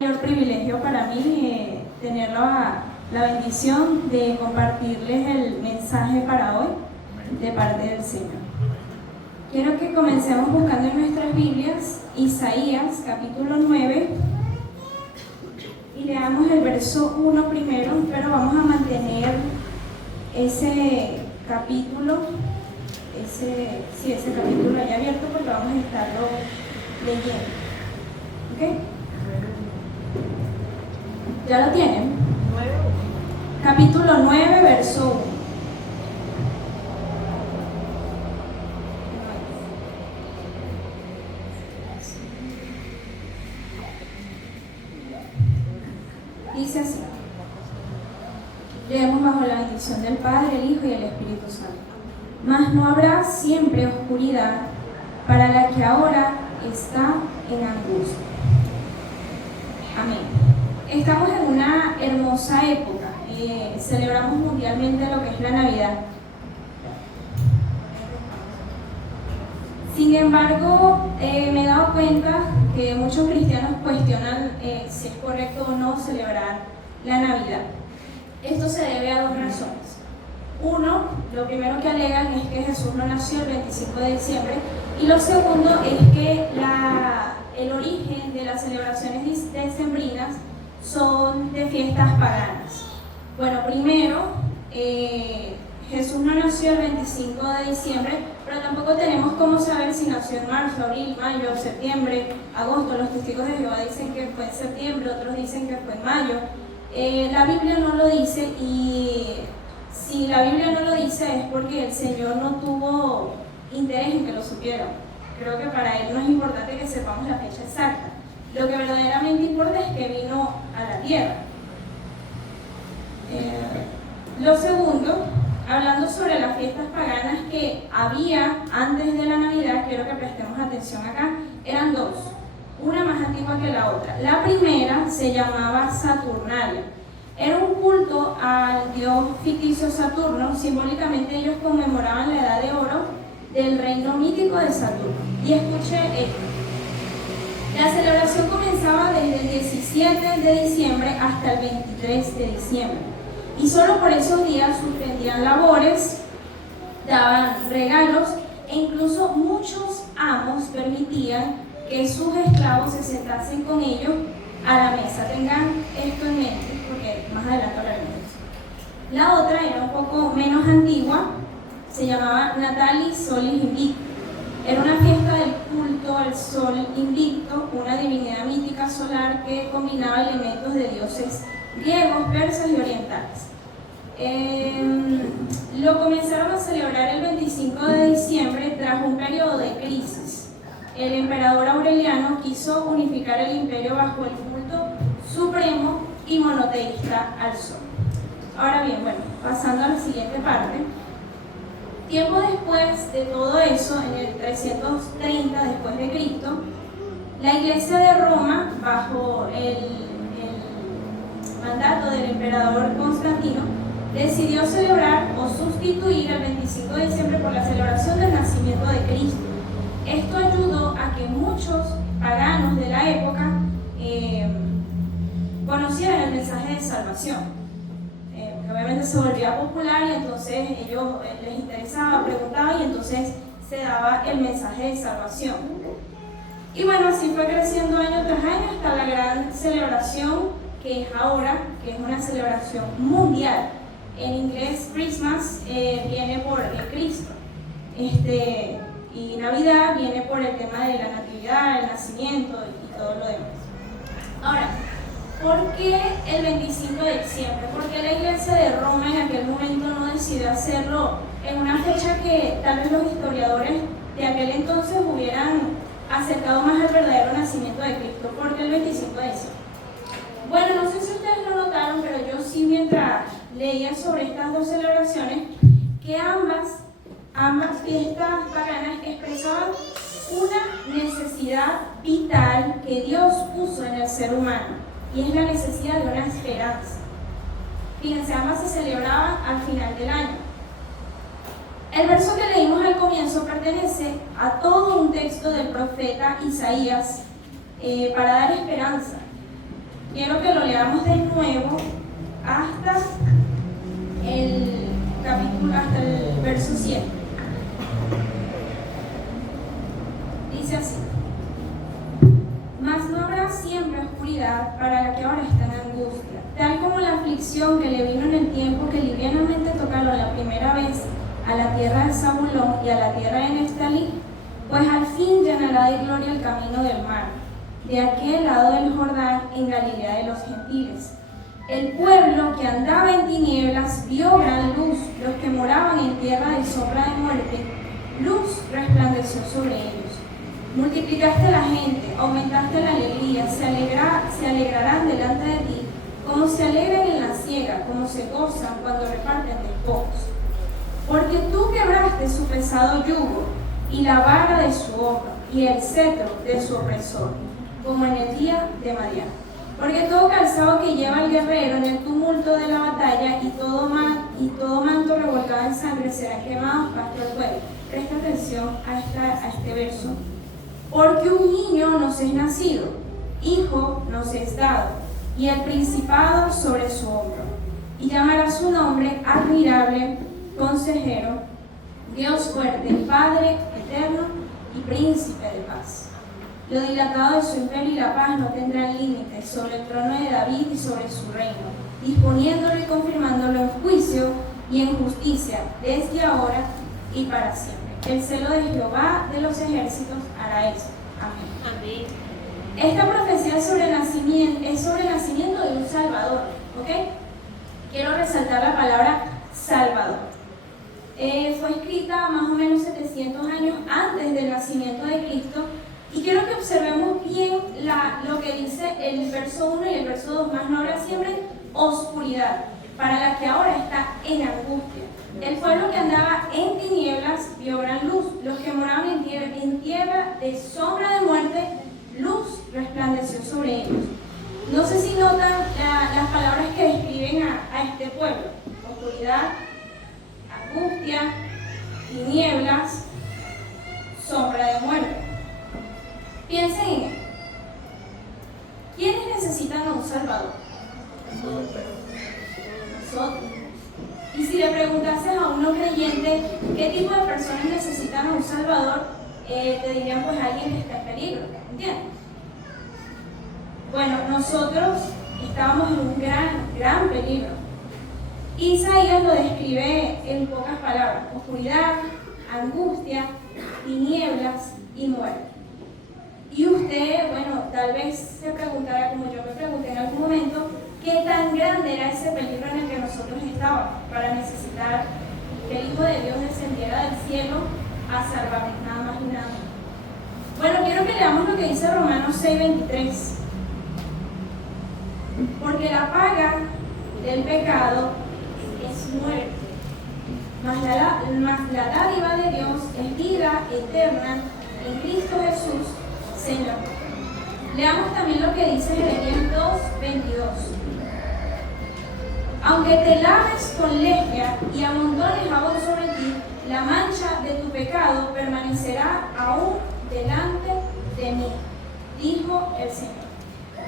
Mayor privilegio para mí tener la bendición de compartirles el mensaje para hoy de parte del Señor. Quiero que comencemos buscando en nuestras Biblias Isaías capítulo 9 y leamos el verso 1 primero, pero vamos a mantener ese capítulo ahí abierto porque vamos a estarlo leyendo. ¿Ok? ¿Ya lo tienen? Capítulo 9, verso 1. Dice así. Leemos bajo la bendición del Padre, el Hijo y el Espíritu Santo. Mas no habrá siempre oscuridad para la que ahora está en angustia. Amén. Estamos en una hermosa época. Celebramos mundialmente lo que es la Navidad. Sin embargo, me he dado cuenta que muchos cristianos cuestionan si es correcto o no celebrar la Navidad. Esto se debe a dos razones. Uno, lo primero que alegan es que Jesús no nació el 25 de diciembre. Y lo segundo es que el origen de las celebraciones decembrinas son de fiestas paganas. Bueno, primero, Jesús no nació el 25 de diciembre, pero tampoco tenemos cómo saber si nació en marzo, abril, mayo, septiembre, agosto. Los testigos de Jehová dicen que fue en septiembre, otros dicen que fue en mayo. La Biblia no lo dice, y si la Biblia no lo dice es porque el Señor no tuvo interés en que lo supieran. Creo que para Él no es importante que sepamos la fecha exacta. Lo que verdaderamente importa es que vino a la tierra. Lo segundo, hablando sobre las fiestas paganas que había antes de la Navidad, quiero que prestemos atención acá, eran dos, una más antigua que la otra. La primera se llamaba Saturnalia. Era un culto al dios ficticio Saturno. Simbólicamente ellos conmemoraban la edad de oro del reino mítico de Saturno. Y escuche esto. La celebración comenzaba desde el 17 de diciembre hasta el 23 de diciembre. Y solo por esos días suspendían labores, daban regalos e incluso muchos amos permitían que sus esclavos se sentasen con ellos a la mesa. Tengan esto en mente porque más adelante hablaremos de eso. La otra era un poco menos antigua, se llamaba Natalis Solis Invicti. Era una fiesta del culto al sol invicto, una divinidad mítica solar que combinaba elementos de dioses griegos, persas y orientales. Lo comenzaron a celebrar el 25 de diciembre tras un periodo de crisis. El emperador Aureliano quiso unificar el imperio bajo el culto supremo y monoteísta al sol. Ahora bien, pasando a la siguiente parte. Tiempo después de todo eso, en el 330 después de Cristo, la Iglesia de Roma, bajo el mandato del emperador Constantino, decidió celebrar o sustituir el 25 de diciembre por la celebración del nacimiento de Cristo. Esto ayudó a que muchos paganos de la época conocieran el mensaje de salvación. Obviamente se volvía popular y entonces ellos les interesaba, preguntaban y entonces se daba el mensaje de salvación. Y así fue creciendo año tras año hasta la gran celebración que es ahora, que es una celebración mundial. En inglés Christmas viene por el Cristo, y Navidad viene por el tema de la natividad, el nacimiento y todo lo demás. Ahora, ¿por qué el 25 de diciembre? ¿Por qué la Iglesia de Roma en aquel momento no decidió hacerlo en una fecha que tal vez los historiadores de aquel entonces hubieran acercado más al verdadero nacimiento de Cristo? ¿Por qué el 25 de diciembre? Bueno, no sé si ustedes lo notaron, pero yo sí, mientras leía sobre estas dos celebraciones, que ambas fiestas paganas expresaban una necesidad vital que Dios puso en el ser humano, y es la necesidad de una esperanza. Fíjense, ambas se celebraban al final del año. El verso que leímos al comienzo pertenece a todo un texto del profeta Isaías para dar esperanza. quiero que lo leamos de nuevo hasta el capítulo, hasta el verso 7. Dice así: mas no habrá siempre oscuridad para la que ahora está en angustia, tal como la aflicción que le vino en el tiempo que livianamente tocaron la primera vez a la tierra de Zabulón y a la tierra de Neftalí, pues al fin llenará de gloria el camino del mar, de aquel lado del Jordán, en Galilea de los gentiles. El pueblo que andaba en tinieblas vio gran luz, los que moraban en tierra de sombra de muerte, luz resplandeció sobre ellos. Multiplicaste la gente, aumentaste la alegría, se alegrarán delante de ti, como se alegran en la siega, como se gozan cuando reparten despojos. Porque tú quebraste su pesado yugo, y la vara de su hoja, y el cetro de su opresor, como en el día de Madián. Porque todo calzado que lleva el guerrero en el tumulto de la batalla, y todo manto revolcado en sangre será quemado pasto del fuego. Presta atención a este verso. Porque un niño nos es nacido, hijo nos es dado, y el principado sobre su hombro. Y llamará su nombre Admirable, Consejero, Dios fuerte, Padre eterno y Príncipe de paz. Lo dilatado de su imperio y la paz no tendrán límites sobre el trono de David y sobre su reino, disponiéndolo y confirmándolo en juicio y en justicia desde ahora y para siempre. El celo de Jehová de los ejércitos hará eso. Amén. Amén. Esta profecía es sobre el nacimiento de un Salvador, ¿ok? Quiero resaltar la palabra Salvador. Fue escrita más o menos 700 años antes del nacimiento de Cristo, y quiero que observemos bien lo que dice el verso 1 y el verso 2, más no habrá siempre oscuridad, para la que ahora está en angustia. El pueblo que andaba en tinieblas vio gran luz, los que moraban en tierra de sombra de muerte, luz resplandeció sobre ellos. No sé si notan las palabras que describen a este pueblo: oscuridad, angustia, tinieblas, sombra de muerte. Piensen en esto. ¿Quiénes necesitan a un Salvador? Nosotros. Y si le preguntases a un no creyente qué tipo de personas necesitan a un Salvador, te dirían pues alguien que está en peligro, ¿entiendes? Bueno, nosotros estábamos en un gran peligro. Isaías lo describe en pocas palabras: oscuridad, angustia, tinieblas y muerte. Y usted, bueno, tal vez se preguntará, como yo me pregunté en algún momento, qué tan grande era ese peligro en el que nosotros estábamos para necesitar que el Hijo de Dios descendiera del cielo a salvarnos, nada más y nada menos. Bueno, quiero que leamos lo que dice Romanos 6:23. Porque la paga del pecado es muerte, mas la dádiva de Dios es vida eterna en Cristo Jesús, Señor. Leamos también lo que dice Jeremías 2:22. Aunque te laves con lejia y amontones jabón sobre ti, la mancha de tu pecado permanecerá aún delante de mí, dijo el Señor.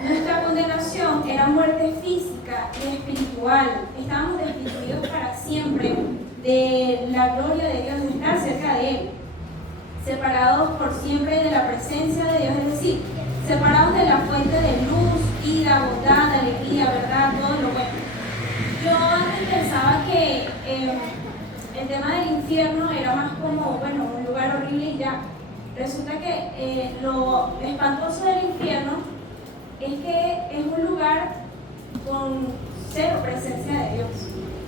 Nuestra condenación era muerte física y espiritual. Estábamos destituidos para siempre de la gloria de Dios, de estar cerca de Él. Separados por siempre de la presencia de Dios, es decir, separados de la fuente de luz, vida, bondad, alegría, verdad, todo lo bueno. Yo antes pensaba que el tema del infierno era más como, bueno, un lugar horrible y ya. Resulta que lo espantoso del infierno es que es un lugar con cero presencia de Dios.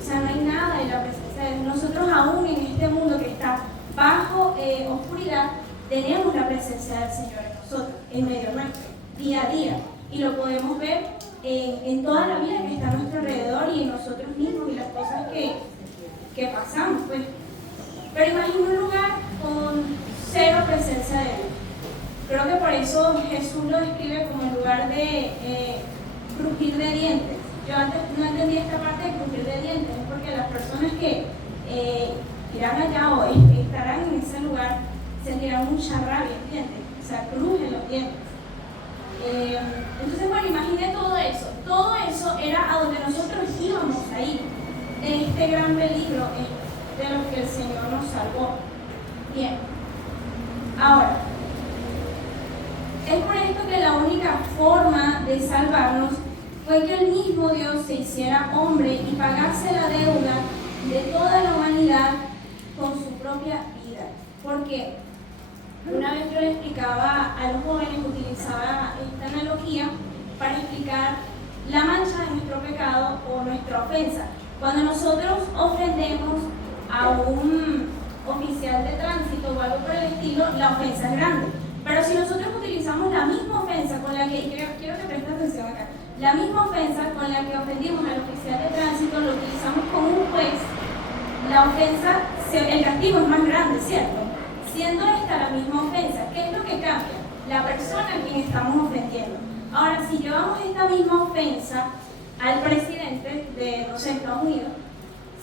O sea, no hay nada de la presencia de Dios. Nosotros aún en este mundo que está bajo oscuridad, tenemos la presencia del Señor en nosotros, en medio nuestro, día a día. Y lo podemos ver en toda la vida que está a nuestro alrededor y en nosotros mismos y las cosas que pasamos, pues. Pero imagina un lugar con cero presencia de Dios. Creo que por eso Jesús lo describe como el lugar de crujir de dientes. Yo antes no entendía esta parte de crujir de dientes, es porque las personas que irán allá o estarán en ese lugar sentirán mucha rabia, ¿entiendes? O sea, crujen los dientes. Entonces, bueno, imagine todo eso. este gran peligro es de lo que el Señor nos salvó. Bien, ahora, es por esto que la única forma de salvarnos fue que el mismo Dios se hiciera hombre y pagase la deuda de toda la humanidad con su propia vida. Porque una vez yo le explicaba a los jóvenes, utilizaba esta analogía para explicar la mancha de nuestro pecado o nuestra ofensa. Cuando nosotros ofendemos a un oficial de tránsito o algo por el estilo, la ofensa es grande. Pero si nosotros utilizamos la misma ofensa con la que, quiero que presten atención acá, la misma ofensa con la que ofendimos al oficial de tránsito, lo utilizamos con un juez, la ofensa, el castigo es más grande, ¿cierto? Siendo esta la misma ofensa, ¿qué es lo que cambia? La persona a quien estamos ofendiendo. Ahora, si llevamos esta misma ofensa al presidente de, no sé, Estados Unidos,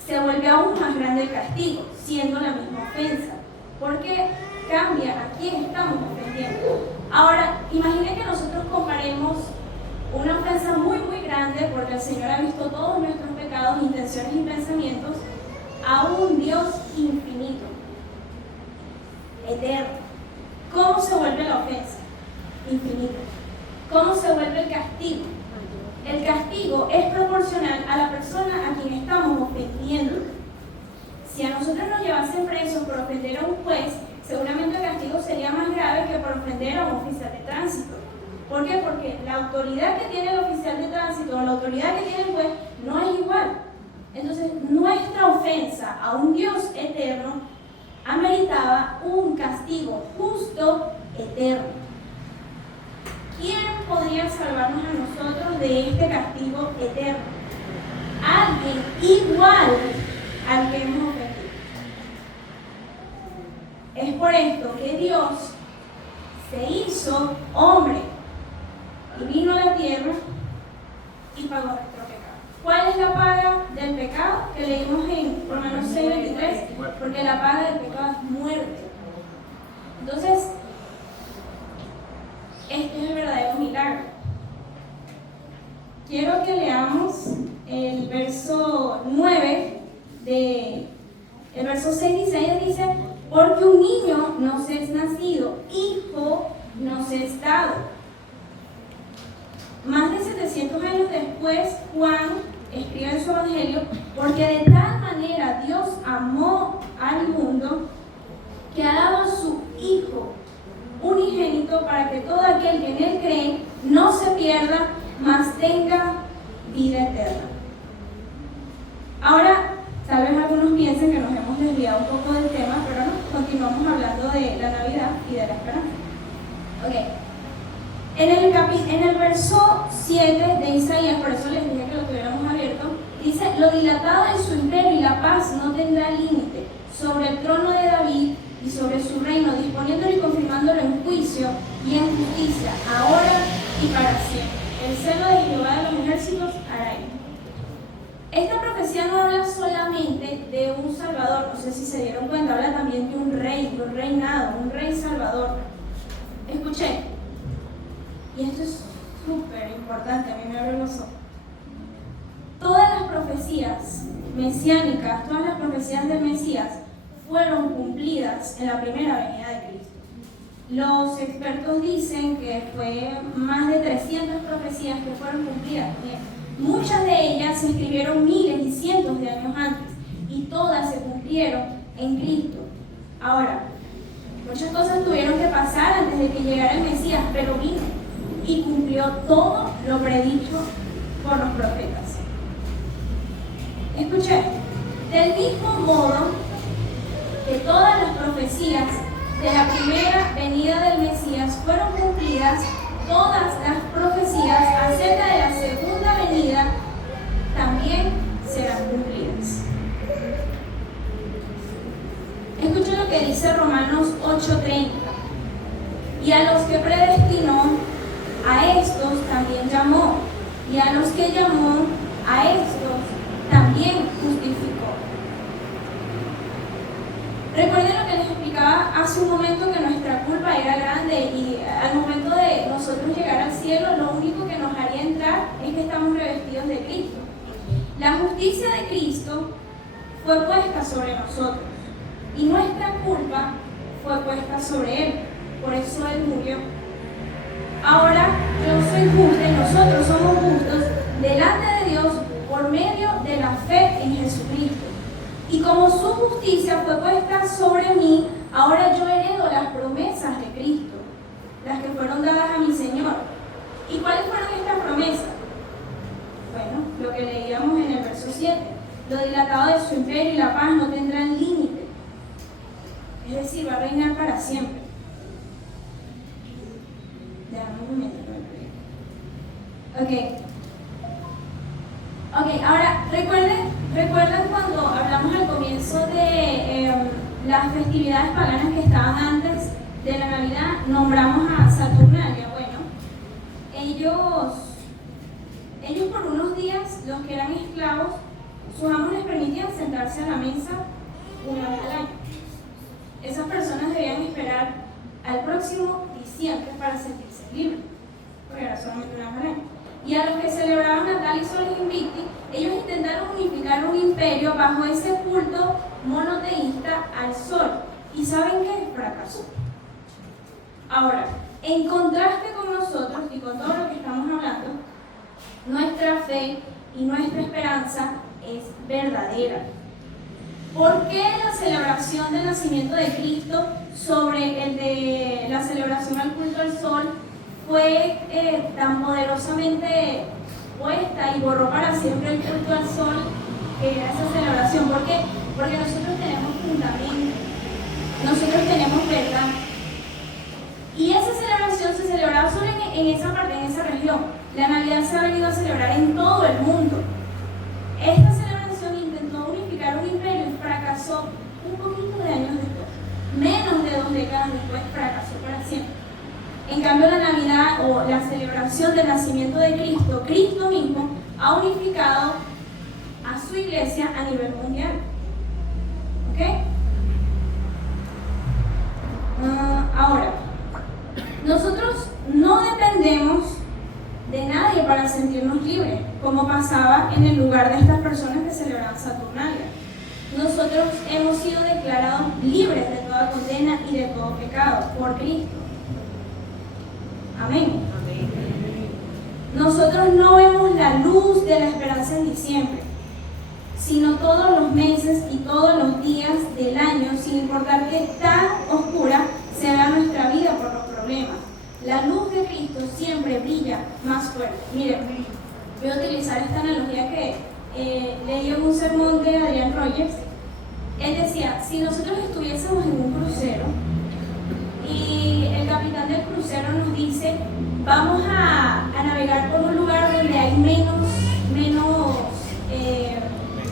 se vuelve aún más grande el castigo, siendo la misma ofensa. Porque cambia a quién estamos ofendiendo. Ahora, imagine que nosotros comparemos una ofensa muy, muy grande, porque el Señor ha visto todos nuestros pecados, intenciones y pensamientos, a un Dios infinito, eterno. ¿Cómo se vuelve la ofensa? Infinita. ¿Cómo se vuelve el castigo? El castigo es proporcional a la persona a quien estamos ofendiendo. Si a nosotros nos llevasen presos por ofender a un juez, seguramente el castigo sería más grave que por ofender a un oficial de tránsito. ¿Por qué? Porque la autoridad que tiene el oficial de tránsito o la autoridad que tiene el juez no es igual. Entonces, nuestra ofensa a un Dios eterno ameritaba un castigo justo, eterno. ¿Quién podría salvarnos a nosotros de este castigo eterno? Alguien igual al que hemos ofendido. Es por esto que Dios se hizo hombre y vino a la tierra y pagó nuestro pecado. ¿Cuál es la paga del pecado? Que leímos en Romanos 6:23, porque la paga del pecado es muerte. Entonces, este es el verdadero milagro. Quiero que leamos el verso 9 el verso 6 y 6 dice: porque un niño nos es nacido, hijo nos es dado. Más de 700 años después, Juan escribe en su evangelio: porque de tal manera Dios amó al mundo que ha dado a su Hijo unigénito para que todo aquel que en él cree no se pierda, mas tenga vida eterna. Ahora, tal vez algunos piensen que nos hemos desviado un poco del tema, pero no, continuamos hablando de la Navidad y de la esperanza. Ok. En el verso 7 de Isaías, por eso les dije que lo tuviéramos abierto, dice: lo dilatado de su imperio y la paz no tendrá límite sobre el trono de David y sobre su reino, disponiéndolo y confirmándolo en juicio y en justicia, ahora y para siempre. El celo de Jehová de los ejércitos hará esto. Esta profecía no habla solamente de un salvador, no sé si se dieron cuenta, habla también de un rey, de un reinado, un rey salvador. Escuché, y esto es súper importante, a mí me abre los ojos. Todas las profecías mesiánicas, todas las profecías del Mesías fueron cumplidas en la primera venida de Cristo. Los expertos dicen que fue más de 300 profecías que fueron cumplidas. Muchas de ellas se escribieron miles y cientos de años antes y todas se cumplieron en Cristo. Ahora, muchas cosas tuvieron que pasar antes de que llegara el Mesías, pero vino y cumplió todo lo predicho por los profetas. Escuché, del mismo modo que todas las profecías de la primera venida del Mesías fueron cumplidas, todas las profecías acerca de la segunda venida también serán cumplidas. Escuchen lo que dice Romanos 8:30. Y a los que predestinó, a estos también llamó, y a los que llamó, a estos también justificó. Recuerden lo que les explicaba hace un momento, que nuestra culpa era grande y al momento de nosotros llegar al cielo, lo único que nos haría entrar es que estamos revestidos de Cristo. La justicia de Cristo fue puesta sobre nosotros y nuestra culpa fue puesta sobre Él. Por eso Él murió. Ahora yo soy justo y nosotros somos justos delante de Dios por medio de la fe en Jesucristo. Y como su justicia fue puesta sobre mí, ahora yo heredo las promesas de Cristo, las que fueron dadas a mi Señor. ¿Y cuáles fueron estas promesas? Bueno, lo que leíamos en el verso 7. Lo dilatado de su imperio y la paz no tendrán límite. Es decir, va a reinar para siempre. Déjame un momento que me perdí. Ok, ahora recuerdan cuando hablamos al comienzo de las festividades paganas que estaban antes de la Navidad, nombramos a Saturnalia. Bueno, ellos por unos días, los que eran esclavos, sus amos les permitían sentarse a la mesa una vez al año. Esas personas debían esperar al próximo diciembre para sentirse libres, porque era solamente una vez al año. Y a los que celebraban Natalis Solis Invicti, ellos intentaron unificar un imperio bajo ese culto monoteísta al sol. ¿Y saben qué? Fracasó. Ahora, en contraste con nosotros y con todo lo que estamos hablando, nuestra fe y nuestra esperanza es verdadera. ¿Por qué la celebración del nacimiento de Cristo sobre el de la celebración al culto al sol fue tan poderosamente puesta y borró para siempre el culto al sol que era esa celebración? ¿Por qué? Porque nosotros tenemos fundamento, nosotros tenemos verdad. Y esa celebración se celebraba solo en esa parte, en esa región. La Navidad se ha venido a celebrar en todo el mundo. Esta celebración intentó unificar un imperio y fracasó un poquito de años después. Menos de 2 décadas después fracasó para siempre. En cambio, la Navidad o la celebración del nacimiento de Cristo, Cristo mismo ha unificado a su iglesia a nivel mundial. ¿Ok? Ahora, nosotros no dependemos de nadie para sentirnos libres, como pasaba en el lugar de estas personas que celebraban Saturnalia. Nosotros hemos sido declarados libres de toda condena y de todo pecado por Cristo. Amén. Nosotros no vemos la luz de la esperanza en diciembre, sino todos los meses y todos los días del año, sin importar qué tan oscura sea nuestra vida por los problemas. La luz de Cristo siempre brilla más fuerte. Miren, voy a utilizar esta analogía que leí en un sermón de Adrián Rogers. Él decía, si nosotros estuviésemos en un crucero y el capitán del crucero nos dice, vamos a navegar por un lugar donde hay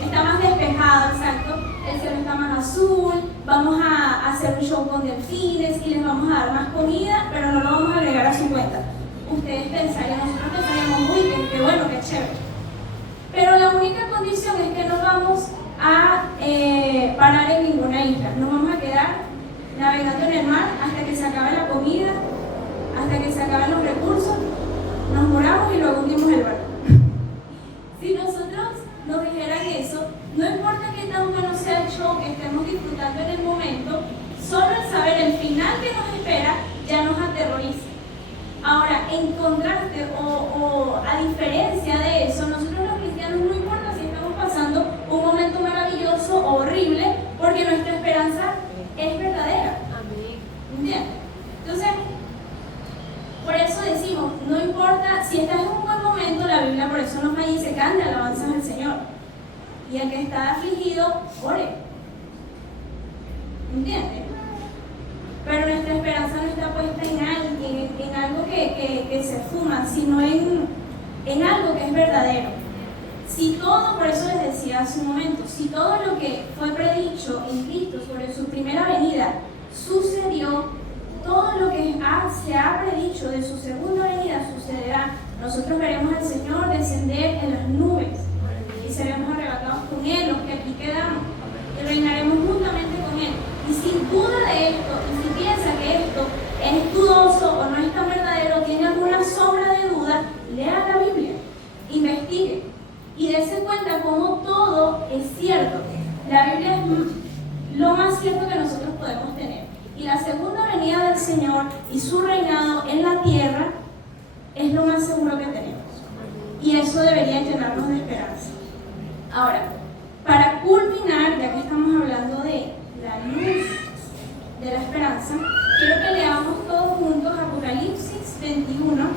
está más despejado, exacto, el cielo está más azul, vamos a hacer un show con delfines y les vamos a dar más comida, pero no lo vamos a agregar a su cuenta. Ustedes pensarían, nosotros pensaríamos, uy, qué bueno, qué chévere. Pero la única condición es que no vamos a parar en ninguna isla, nos vamos a quedar navegando en el mar hasta que se acabe la comida, hasta que se acaben los recursos, nos moramos y luego hundimos el barco. Si nosotros nos dijeran eso, no importa qué tan bueno sea el show que estemos disfrutando en el momento, solo el saber el final que nos espera ya nos aterroriza. Ahora, en contraste o a diferencia de eso, nosotros los cristianos no importa si estamos pasando un momento maravilloso o horrible, porque nuestra esperanza es verdadera. ¿Entiendes? Entonces, por eso decimos, no importa si estás en un buen momento, la Biblia por eso nos dice, cante alabanzas al Señor. Y el que está afligido, ore. ¿Entiendes? Pero nuestra esperanza no está puesta en algo que se fuma, sino en algo que es verdadero. Si todo, por eso les decía hace un momento, si todo lo que fue predicho en Cristo sobre su primera venida sucedió, todo lo que se ha predicho de su segunda venida sucederá. Nosotros veremos al Señor descender en las nubes y seremos arrebatados con Él, los que aquí quedamos, y reinaremos juntamente con Él. Y sin duda de esto, y si piensa que esto es dudoso o no es tan verdadero, tiene alguna sombra de duda, lea la Biblia, investigue y dése cuenta cómo todo es cierto. La Biblia es lo más cierto que nosotros podemos tener. Y la segunda venida del Señor y su reinado en la tierra es lo más seguro que tenemos. Y eso debería llenarnos de esperanza. Ahora, para culminar, ya que estamos hablando de la luz de la esperanza, quiero que leamos todos juntos Apocalipsis 21,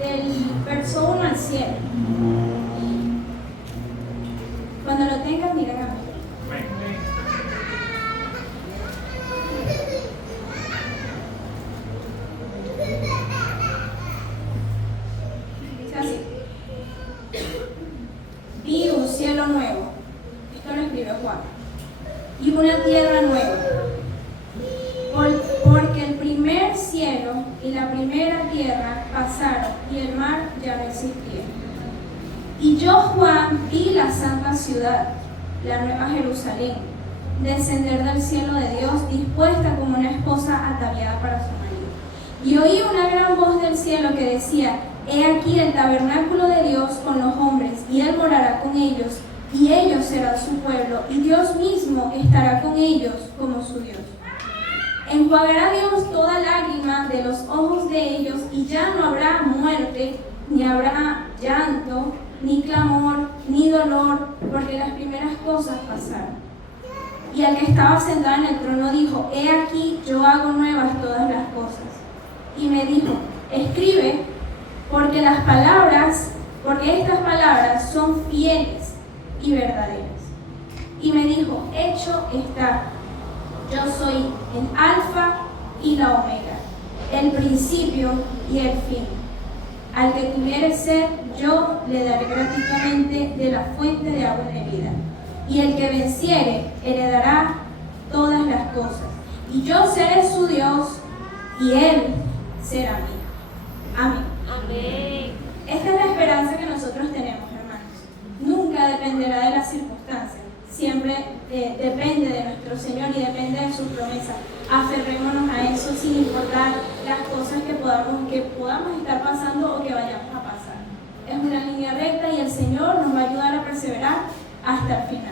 del verso 1 al 7. Cuando lo tengan, miren a mí. Dice así: vi un cielo nuevo, esto lo escribió Juan, y una tierra nueva, porque el primer cielo y la primera tierra pasaron y el mar ya no existía. Y yo, Juan, vi la santa ciudad, la nueva Jerusalén, descender del cielo de Dios, dispuesta como una esposa ataviada para su marido. Y oí una gran voz del cielo que decía: he aquí el tabernáculo de Dios con los hombres, y Él morará con ellos, y ellos serán su pueblo, y Dios mismo estará con ellos como su Dios. Enjuagará Dios toda lágrima de los ojos de ellos, y ya no habrá muerte, ni habrá llanto, ni clamor, ni dolor, porque las primeras cosas pasaron. Y el que estaba sentado en el trono dijo: he aquí, yo hago nuevas todas las cosas. Y me dijo: escribe, porque estas palabras son fieles y verdaderas. Y me dijo: hecho está, yo soy el Alfa y la Omega, el principio y el fin. Al que tuviere sed, yo le daré gratuitamente de la fuente de agua de vida. Y el que venciere, heredará todas las cosas. Y yo seré su Dios, y él será mío. Amén. Amén. Esta es la esperanza que nosotros tenemos, hermanos. Nunca dependerá de las circunstancias. Siempre depende de nuestro Señor y depende de sus promesas. Aferrémonos a eso sin importar las cosas que podamos estar pasando o que vayamos a pasar. Es una línea recta y el Señor nos va a ayudar a perseverar hasta el final.